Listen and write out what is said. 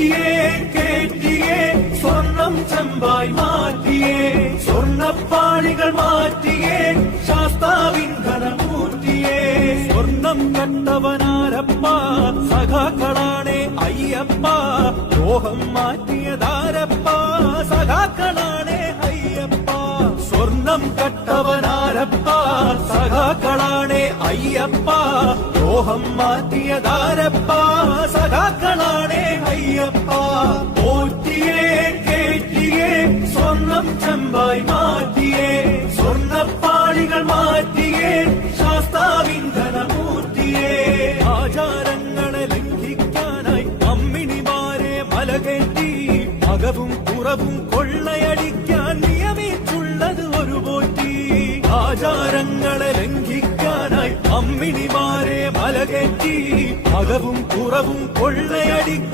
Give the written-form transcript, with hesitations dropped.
പോറ്റിയേ കേറ്റിയേ സ്വർണം ചെമ്പായി മാറ്റിയേ സ്വർണ്ണപ്പാളികൾ മാറ്റിയേ ശാസ്താവിൻ ധനമൂർത്തിയേ സ്വർണം കണ്ടവനാരപ്പ സഖാക്കളാണേ അയ്യപ്പ ലോഹം മാറ്റിയതാരപ്പ സഖാക്കളാണേ അയ്യപ്പ സ്വർണം കട്ടവനാരപ്പ സഖാക്കളാണേ അയ്യപ്പ ലോഹം മാറ്റിയതാരപ്പ സഖാക്കളാണേ അയ്യപ്പ പോറ്റിയേ കേറ്റിയേ സ്വർണം ചെമ്പായി മാറ്റിയേ സ്വർണ്ണപ്പാളികൾ മാറ്റിയേ ശാസ്താവിൻ ധനമൂർത്തിയേ ആചാരങ്ങളെ ലംഘിക്കാനായി അമ്മിണിമാരെ മലകേറ്റി അകവും പുറവും കൊള്ളയടിക്കാൻ നിയമിച്ചുള്ളത് ഒരു പോറ്റി ആചാരങ്ങളെ ലംഘിക്കാനായി അമ്മിണിമാരെ മലകേറ്റി അകവും പുറവും കൊള്ളയടിക്കാൻ